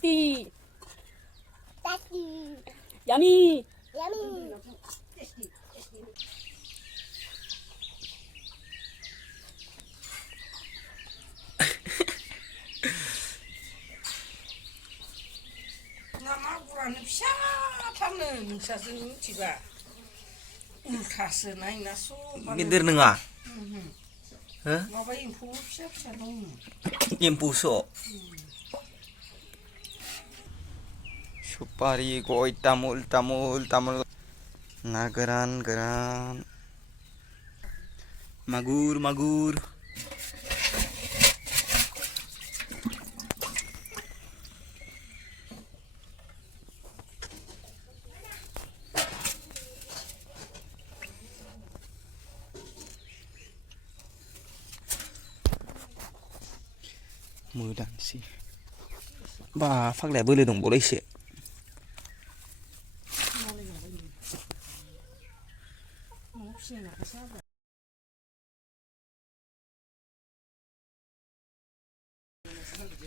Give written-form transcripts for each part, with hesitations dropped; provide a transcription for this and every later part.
tasty. Tasty. Yummy. Yummy. 나마구라는 샤파는 능사스는 지가 울타스 나이나 소. Gider nengah. Hah? 마바 인포 샤샤 너무. Impuso. Supari koi tamul. Nagaran. Magur. Mưa đằng xì bà phát lẻ bơi lên đồng bộ đây sẽ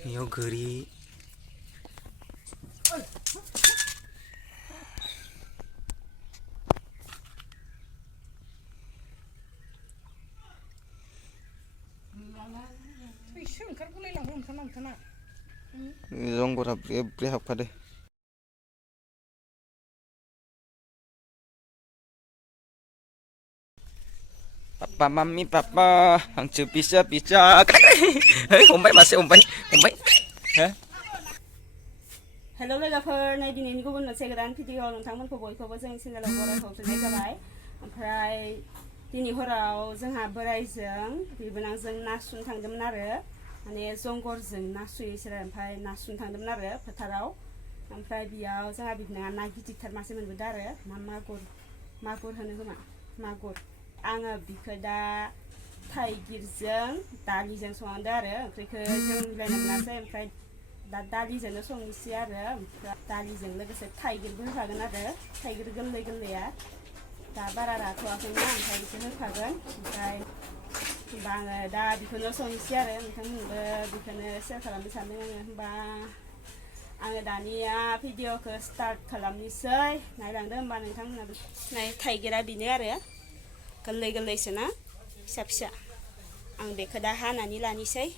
nhiều gửi Rong có thể học cả đây. Papa, mami, papa, hàng chữ pizza. Hey, không phải. Hả? Hello लोगोफोर नै दिनैनि गुबुन मोनसे गोदान video नोंथांमोनखौ बयखौबो जों चेनेलाव बरायखौ हरनाय जाबाय ओमफ्राय दिनै हराव जोंहा बोराइजों बिबोनांजों ना सुनो थांदोंमोन आरो माने जंगरजों ना सुयो बिसोरो ओमफ्राय ना सुनो थांदोंमोन आरो फोथाराव ओमफ्राय बेयाव जोंहा बिबोनाङा ना गिदिरथार मासे मोनबोदों आरो ना मागुर होनो खोमा मागुर आङो बिखौ दा थाइगिरजों दालिजों संदों आरो ओंख्रिखौ जों मिलायनो मोनासै ओमफ्राय दा दालिजोंनो संनोसै आरो ओमफ्राय दालिजों लोगोसे थाइगिरबो होफागोन आरो थाइगिर गोरलैया दा बारा राथ'वाखैना ओमफ्राय बेखौ होफागोन ओमफ्राय होमबा आङो दा बेखौनो संनोसै आरो नोंथांमोननोबो बेखौनो शेयार खालामनो सानदों आङो होमबा आङो दानिया भिडिअखौ स्टार्ट खालामनोसै नायलांदो होमबा नोंथांमोनाबो नाय थाइगिरा बेनो आरो गोरलैसो ना फिसा आं बेखौ दा हानानै लानोसै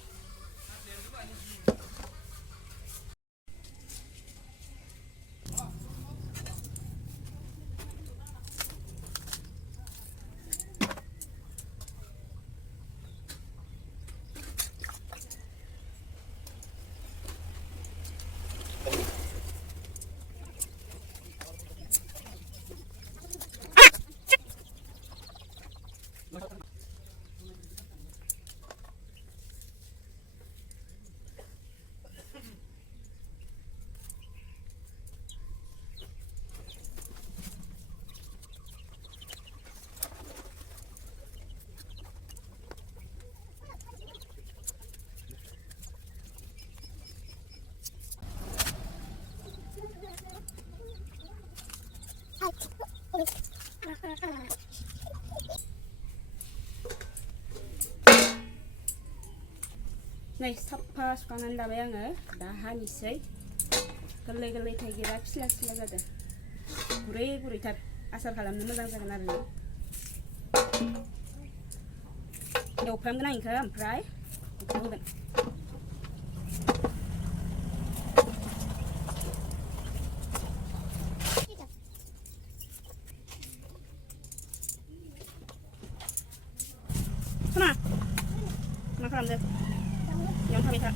नै साफा सुखांनानै लाबाय आङो दा हानोसै गोरलै थाइगिरा फिस्ला जादों गुरैथार आसार खालामनो मोजां जागोन आरो एवफ्रामगोन आं इखौ ओमफ्राय बेखौ होगोन मा खालामदों yang habis tak?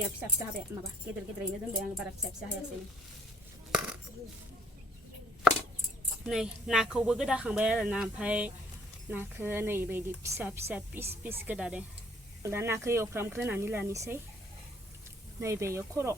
Ya bisa habis, apa? Gedor ini tuh yang barat bisa ya sini. Nih, nakau begitu hambar na, sampai nakau nih bedi bisa pis geda deh. Dan nakau yopram keren ani lani sih. Nih bedi korok.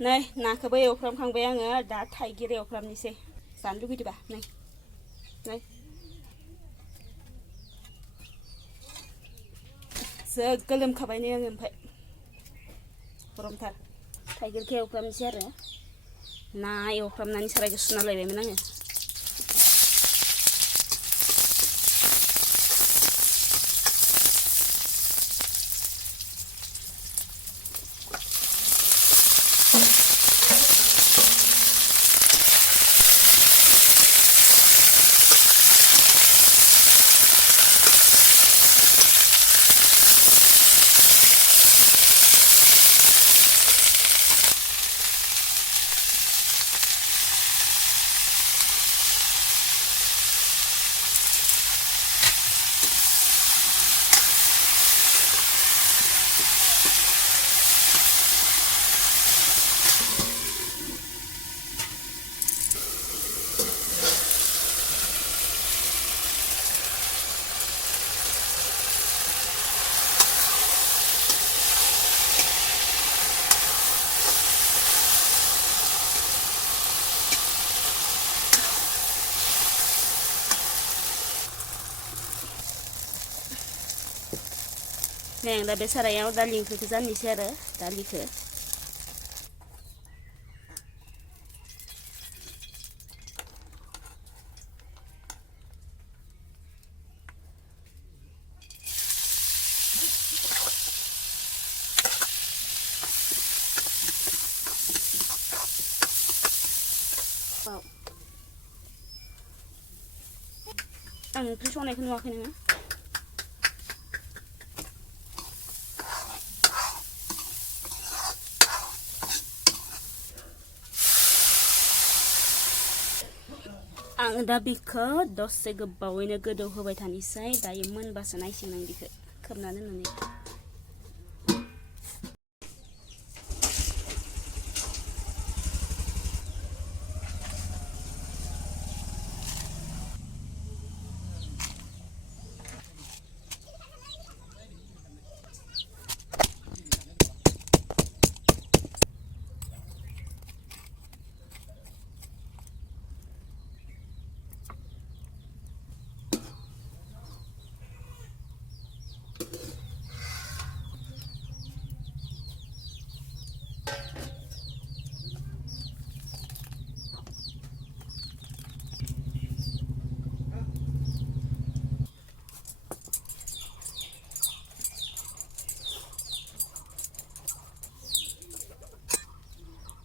नै नाखौबो एवफ्रामखांबाय आङो दा थाइगिर एवफ्रामनोसै जानो लुगैदोंबा नै जो गोलोमखाबाय नै आङो ओमफ्राय गरमथार थाइगिरखौ एवफ्रामनोसै आरो ना एवफ्रामनानै सारायखौ सुना लायबायमोन आङो नै आं दा बे सारायाव दालि ओंख्रिखौ जानोसै आरो दालिखौ आं ओंख्रि संनायखौ नुवाखै नोङो आं दा बेखौ दसे गोबावैनो गोदौ होबाय थानोसै दायो मोनबासो नायसिगोन आं बेखौ खोबना दोननानै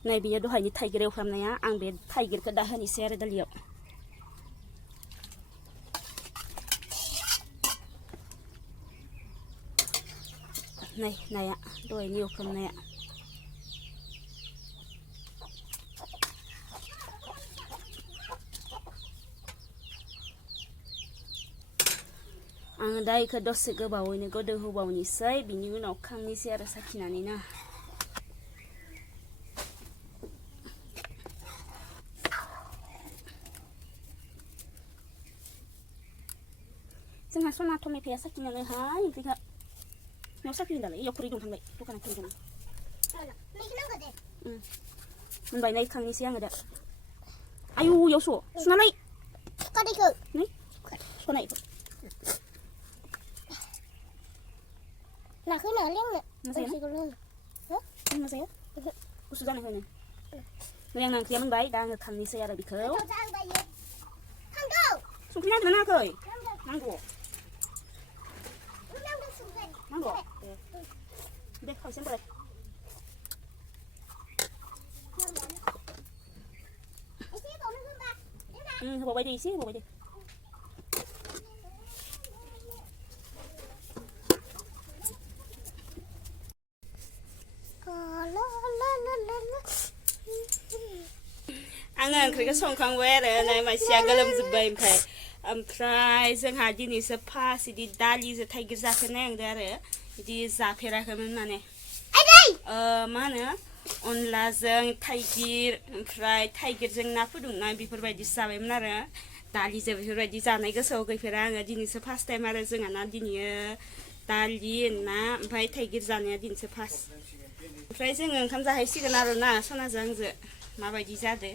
नै बेयो दहायनि थाइगिर एवफ्रामनाया आं बे थाइगिरखौ दा होनोसै आरो दालियाव नै नाया दहायनि एवफ्रामनाया आङो दा इखौ दसे गोबावैनो गोदौ होबावनोसै बिनि उनाव खांनोसै आरो साखिनानै ना जोंहा सना टमेट'या साखिनानैहाय ओंख्रिखौ न'आव साखिनो दालाय इयाव खुरै दं थांबाय दखाना खुरै दं मोनबाय नै खांनोसै आङो दा आयु इयाव सुनानै नै सुनायखौ नाखौ ना लोंनो मोजाङै गुसु जानाय होनो नै आंना ओंख्रिया मोनबाय दा आङो खांनोसै आरो बेखौ संख्रि नांदोंना नाङाखै नांगौ दे खावसे होनबाय होबावबाय दे एसे होबावबाय दे आङो ओंख्रिखौ संखांबाय आरो नै मानसिया गोलोमजोब्बाय ओमफ्राय जोंहा दिनैसो फार्स्ट बिदि दालिजों थाइगिर जाफेरनाय आंदो आरो बिदि जाफेराखैमोन माने मा होनो अनलाजों थाइगिर ओमफ्राय थाइगिरजों ना फुदुंनाय बेफोरबायदि जाबायमोन आरो दालिजों बेफोरबायदि जानाय गोसोआव गैफेरा आङो दिनैसो फार्स्ट टाइम आरो जोंहा ना दिनै दालि ना ओमफ्राय थाइगिर जानाया दिनैसो फार्स्ट ओमफ्राय जोङो ओंखाम जाहैसिगोन आरोना सनाजों आंजो माबायदि जादो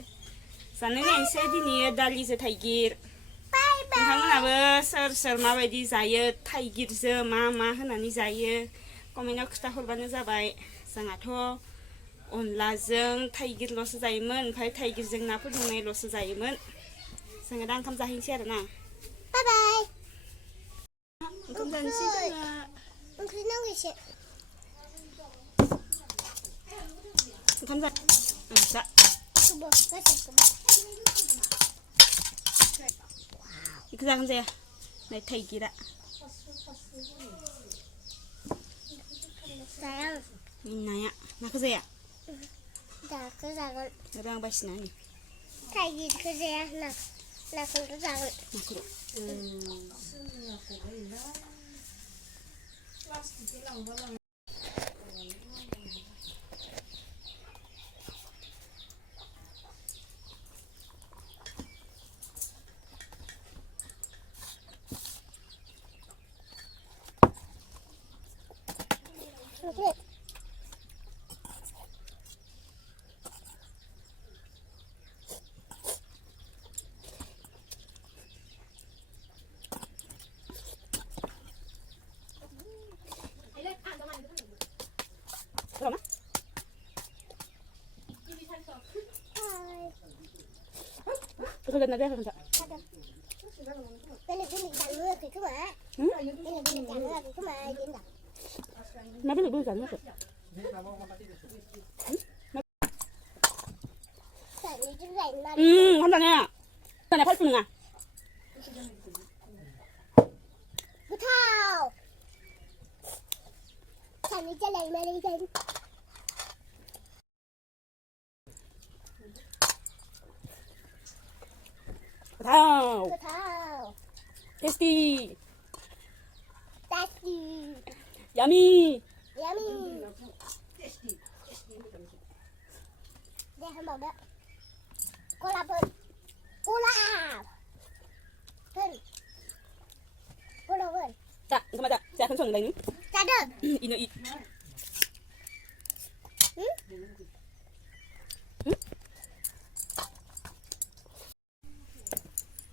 जानाय नायनोसै दिनै दालिजों थाइगिर नोंथांमोनाबो सोर सोर माबायदि जायो थाइगिरजों मा मा होनानै जायो कमेन्टआव खिथाहरबानो जाबाय जोंहाथ' अनलाजों थाइगिरल'सो जायोमोन ओमफ्राय थाइगिरजों ना फुदुंनायल'सो जायोमोन जोङो दा ओंखाम जाहैनोसै आरोना बाय बाय ओंखाम जानोसै जोङो ओंख्रि नांगौ एसे ओंखाम जा गोबाव गासैखौबो बेखौ जागोन जाया नै थाइगिरा जाया नाया नाखौ जाया दाखौ जागोन आरो आं बासिनानै थाइगिरखौ जाया नाखौल' जागोन नाखौ Okay. Belum ah? Betul kan ada kan tak? Bên này dặn mưa thì cứ mà. Bên này dặn mưa thì cứ mà đến đó. Mà bên này đuôi rắn hết. Không rắn nha. Cái này phát phun à? Bút thao. Thằng đi chơi này mà đi chơi. Wow. Bút thao. Tasty. Tasty. Yummy. Yummy. Đây không bảo đó. Cô là Vân. Cô là Vân. Cô là Vân. Dạ, sama dạ. Dạ, không chuẩn này nữa. Ra được. Ino ít.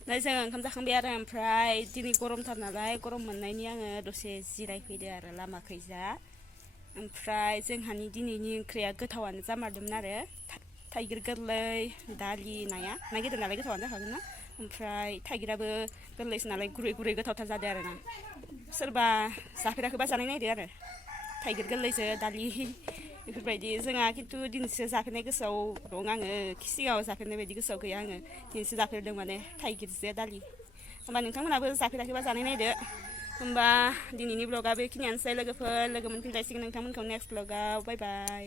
दा जों ओंखाम जाखांबाय आरो ओमफ्राय दिनै गरमथार नालाय गरम मोननायनि आङो दसे जिरायफैदो आरो लामाखैजा ओमफ्राय जोंहानि दिनैनि ओंख्रिया गोथावानो जामारदोंमोन आरो थाइगिर गोरलै दालि नाया ना गिदिर नालाय गोथावानो जाखागोन ना ओमफ्राय थाइगिराबो गोरलैसो नालाय गुरै गुरै गोथावथार जादों आरो ना सोरबा जाफेराखैबा जानाय नायदो आरो थाइगिर गोरलैजों दालि बेफोरबायदि जोंहा खिन्थु दिनैसो जाफेरनाय गोसोआव दं आङो सिगाङाव जाफेरनाय बायदि गोसोआव गैया आङो दिनैसो जाफेरदों माने थाइगिरजों दालि होमबा नोंथांमोनाबो जाफेराखैबा जानाय नायदो होमबा दिनैनि ब्लगा बेखिनियानोसै लोगोफोर लोगो मोनफिनलायसिगोन नोंथांमोनखौ नेक्स्ट ब्लगाव बाय बाय